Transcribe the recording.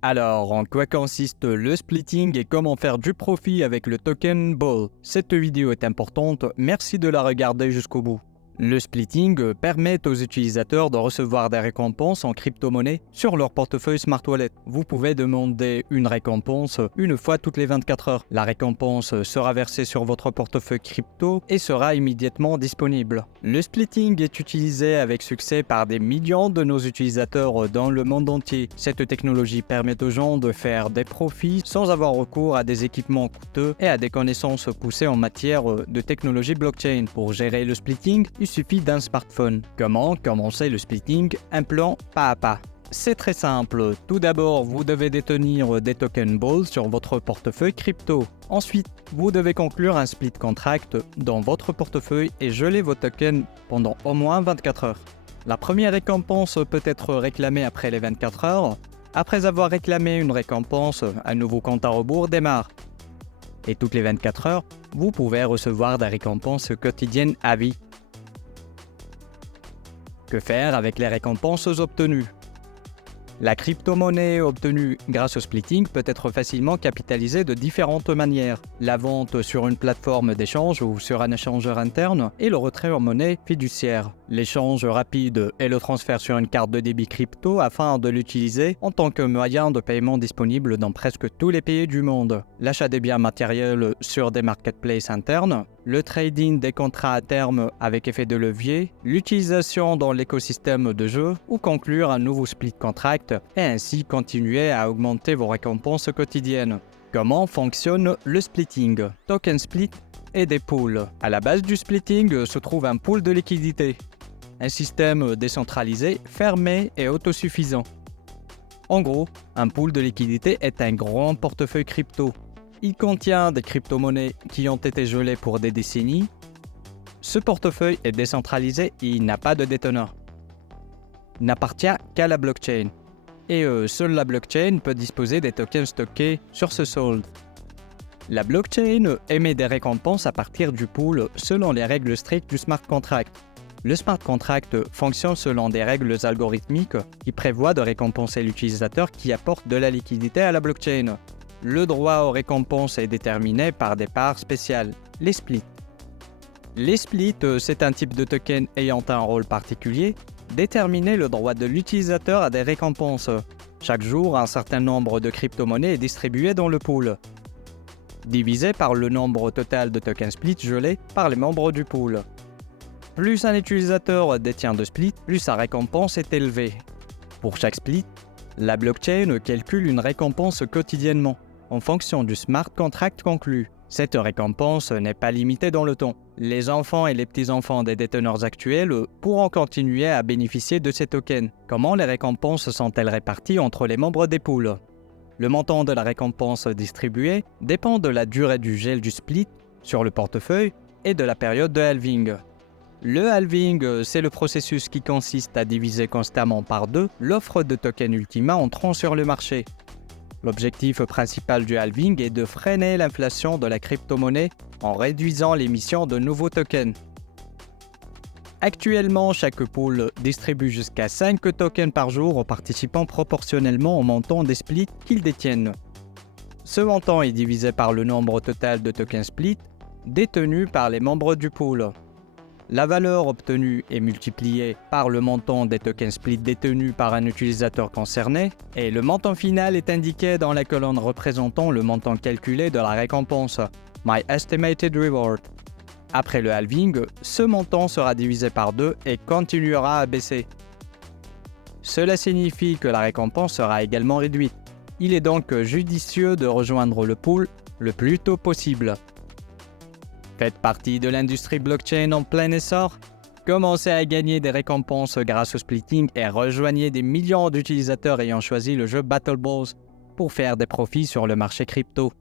Alors, en quoi consiste le splitting et comment faire du profit avec le token Ball? Cette vidéo est importante, merci de la regarder jusqu'au bout. Le splitting permet aux utilisateurs de recevoir des récompenses en crypto-monnaie sur leur portefeuille Smart Wallet. Vous pouvez demander une récompense une fois toutes les 24 heures. La récompense sera versée sur votre portefeuille crypto et sera immédiatement disponible. Le splitting est utilisé avec succès par des millions de nos utilisateurs dans le monde entier. Cette technologie permet aux gens de faire des profits sans avoir recours à des équipements coûteux et à des connaissances poussées en matière de technologie blockchain. Pour gérer le splitting, il suffit d'un smartphone. Comment commencer le splitting? Un plan pas à pas. C'est très simple. Tout d'abord, vous devez détenir des tokens Ball sur votre portefeuille crypto. Ensuite, vous devez conclure un split contract dans votre portefeuille et geler vos tokens pendant au moins 24 heures. La première récompense peut être réclamée après les 24 heures. Après avoir réclamé une récompense, un nouveau compte à rebours démarre. Et toutes les 24 heures, vous pouvez recevoir des récompenses quotidiennes à vie. Que faire avec les récompenses obtenues? La crypto-monnaie obtenue grâce au splitting peut être facilement capitalisée de différentes manières. La vente sur une plateforme d'échange ou sur un échangeur interne et le retrait en monnaie fiduciaire. L'échange rapide et le transfert sur une carte de débit crypto afin de l'utiliser en tant que moyen de paiement disponible dans presque tous les pays du monde. L'achat des biens matériels sur des marketplaces internes. Le trading des contrats à terme avec effet de levier, l'utilisation dans l'écosystème de jeu ou conclure un nouveau split contract et ainsi continuer à augmenter vos récompenses quotidiennes. Comment fonctionne le splitting? Token split et des pools. À la base du splitting se trouve un pool de liquidité. Un système décentralisé, fermé et autosuffisant. En gros, un pool de liquidité est un grand portefeuille crypto. Il contient des crypto-monnaies qui ont été gelées pour des décennies. Ce portefeuille est décentralisé et il n'a pas de déteneur. Il n'appartient qu'à la blockchain. Et seule la blockchain peut disposer des tokens stockés sur ce solde. La blockchain émet des récompenses à partir du pool selon les règles strictes du smart contract. Le smart contract fonctionne selon des règles algorithmiques qui prévoient de récompenser l'utilisateur qui apporte de la liquidité à la blockchain. Le droit aux récompenses est déterminé par des parts spéciales, les splits. Les splits, c'est un type de token ayant un rôle particulier, déterminer le droit de l'utilisateur à des récompenses. Chaque jour, un certain nombre de crypto-monnaies est distribué dans le pool, divisé par le nombre total de tokens splits gelés par les membres du pool. Plus un utilisateur détient de splits, plus sa récompense est élevée. Pour chaque split, la blockchain calcule une récompense quotidiennement, en fonction du smart contract conclu. Cette récompense n'est pas limitée dans le temps. Les enfants et les petits-enfants des déteneurs actuels pourront continuer à bénéficier de ces tokens. Comment les récompenses sont-elles réparties entre les membres des pools? Le montant de la récompense distribuée dépend de la durée du gel du split sur le portefeuille et de la période de halving. Le halving, c'est le processus qui consiste à diviser constamment par 2 l'offre de tokens Ultima entrant sur le marché. L'objectif principal du halving est de freiner l'inflation de la crypto-monnaie en réduisant l'émission de nouveaux tokens. Actuellement, chaque pool distribue jusqu'à 5 tokens par jour aux participants proportionnellement au montant des splits qu'ils détiennent. Ce montant est divisé par le nombre total de tokens splits détenus par les membres du pool. La valeur obtenue est multipliée par le montant des tokens splits détenus par un utilisateur concerné et le montant final est indiqué dans la colonne représentant le montant calculé de la récompense, My Estimated Reward. Après le halving, ce montant sera divisé par 2 et continuera à baisser. Cela signifie que la récompense sera également réduite. Il est donc judicieux de rejoindre le pool le plus tôt possible. Faites partie de l'industrie blockchain en plein essor? Commencez à gagner des récompenses grâce au splitting et rejoignez des millions d'utilisateurs ayant choisi le jeu Battle Balls pour faire des profits sur le marché crypto.